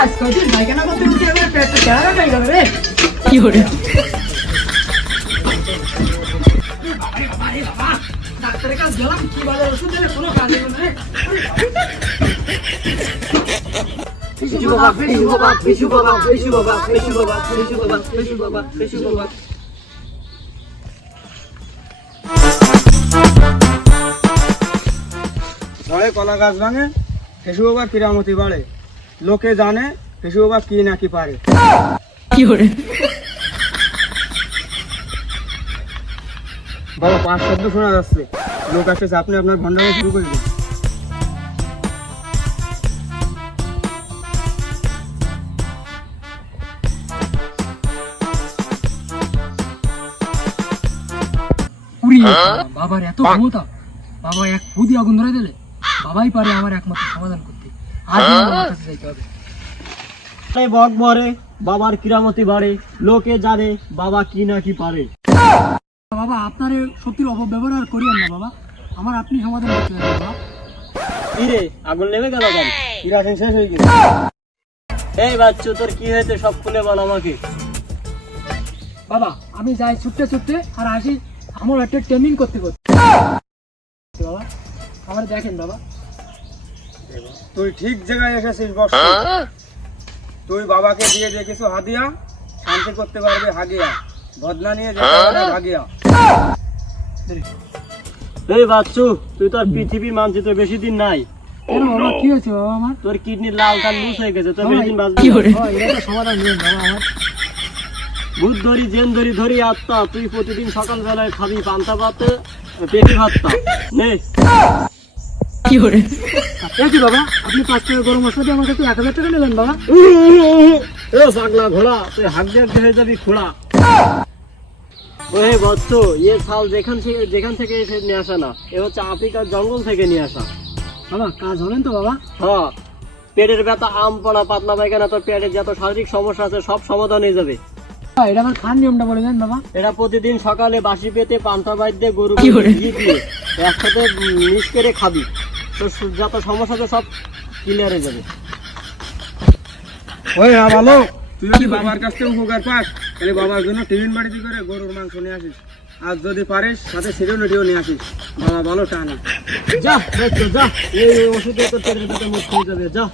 আজ কদিন পায়খানা করতে করতে আমার পেটটা চেহারা হয়ে গেল রে। কি হরে ডাক্তারের কাছে গেলাম, কি বলে ওষুধ দিলে কোনো কাজে গেল রে। পেশু বাবা, পেশু বাবা, পেশু বাবা, পেশু বাবা, পেশু বাবা, পেশু বাবা, পেশু বাবা, পেশু বাবা। ধরে কলা গাছ ভাঙে, পেশু বাবা কিরামতি বাড়ে, লোকে জানে পেশু বাবা কি নাকি পারে। কি হরে বাবা 5 শব্দ শোনা যাচ্ছে, লোক আসছে, আপনি আপনার ভণ্ডামি শুরু করে দিন। বাবার এত ক্ষমতা, বাবা এক ফুদি আগুন ধরে দিলে বাবাই পারে আমার একমাত্র সমাধান করতে। আজ আমার কাছে যাইতে হবে। বক ভরে, বাবার কিরামতি বাড়ে, লোকে জানে বাবা কি নাকি পারে। বাবা আপনার শক্তির অপব্যবহার করিয়েন না বাবা, আমার আপনি সমাধান করতে হবে বাবা। কিরে আগুন নেমে গেল কেন? কিরাসিন শেষ হয়ে গেছে। এই বাচ্চু, তোর কি হয়েছে সব খুলে বল আমাকে। বাবা আমি যাই ছুটতে ছুটতে আর আসি আমার একটা ট্রেনিং করতে করতে। বাবা আমার দেখেন বাবা, তুই ঠিক জায়গায় এসেছিস বস। তুই বাবাকে দিয়ে দিয়ে কিছু হাদিয়া, শান্তি করতে পারবে হাগিয়া, বদলা নিয়ে যেতে পারবে ভাগিয়া। এই বাচ্চু, তুই তো আর পৃথিবীর মানচিত্রে বেশি দিন নাই। কেন বাবা কি হয়েছে বাবা আমার? তোর কিডনির লাল কাল লুজ হয়ে গেছে, তোর বেশি দিন বাঁচবি কি না। করে এটা সমাধান দিন বাবা আমার। ভূত ধরি জেন ধরি ধরি আত্মা, তুই প্রতিদিন সকাল বেলায় খাবি পান্তা ভাতে পেটি ভাতটা নে। কি করে কি বাবা, আপনি 5 টাকা গরম মশলা দিয়ে আমার কাছে 1000 টাকা নিলেন বাবা? এ পাগলা ঘোড়া, তুই হাঁকতে হাঁকতে হয়ে যাবি খোড়া। ওহে বৎস, ইয়ে ছাল যেখান থেকে এসে নিয়ে আসা না, এ হচ্ছে আফ্রিকার জঙ্গল থেকে নিয়ে আসা। বাবা কাজ হলেন তো বাবা? হ্যাঁ, পেটের ব্যথা, আম পড়া, পাতলা পায়খানা, তোর পেটের যত শারীরিক সমস্যা আছে সব সমাধান হয়ে যাবে। এটা আমার খান নিয়মটা বলে দেন বাবা। এটা প্রতিদিন সকালে বাসি পেতে পান্তা বাইতে গরু ঘি দিয়ে একসাথে মিক্স করে খাবি, তো যত সমস্যা আছে সব ক্লিয়ার হয়ে যাবে। ওই ভালো, তুই যদি বাবার কাছ থেকে উপকার পাস তাহলে বাবার জন্য টিফিন বাড়িতে করে গরুর মাংস নিয়ে আসিস, আর যদি পারিস সাথে সিরিয়লিটিও নিয়ে আসিস। বাবা ভালো টানে। যা দেখছো, যা, এই ওষুধে তো পেটের ব্যথা মুক্ত হয়ে যাবে, যা।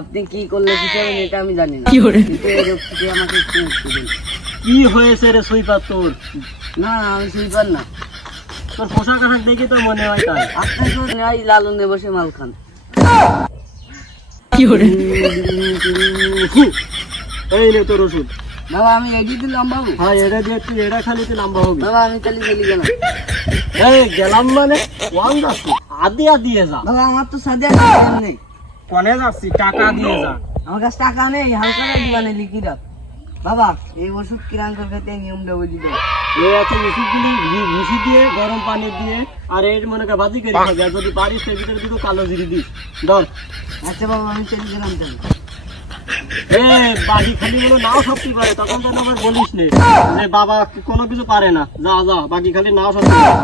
আপনি কি করলে কি করবেন এটা আমি জানি না, কি করে কিন্তু এই রোগ থেকে আমাকে একটু মুক্তি দিন। কি হয়েছে রে সুইপার তোর? না না আমি সুইপার না, তোর পোশাক আশাক দেখে তো মনে হয় তাই। আপনার তো নাই লালনে বসে মাল খান। কি করে এই নে তোর ওষুধ। বাবা আমি এগি দিলাম বাবু। হ্যাঁ, এটা দিয়ে তুই এটা খালি তুই লম্বা হবি। বাবা আমি তাহলে চলে গেলাম। এই গেলাম মানে ওয়ান যাচ্ছি, আদিয়া দিয়ে যা। বাবা আমার তো সাথে নেই, কনে যাচ্ছি, টাকা দিয়ে যা। আমার কাছে টাকা নেই, হালকা দিবানে লিখিরা। বাবা এই ওষুধ কিরাম করে খেতে নিয়মটা বুঝি দেবো। এই আছে ওষুধগুলি ঘুষি দিয়ে গরম পানি দিয়ে আর এর মনে কর বাজি করে খাবি, আর যদি পারিস এর ভিতরে দুটো কালো জিরি দিস। ধর, আচ্ছা বাবা আমি চলে গেলাম তাহলে। এ বাড়ি খালি বলে নাও সত্যি পারে, তখন তো আবার বলিস নে যে বাবা কোনো কিছু পারে না। যা যা, বাকি খালি নাও সত্যি পারে।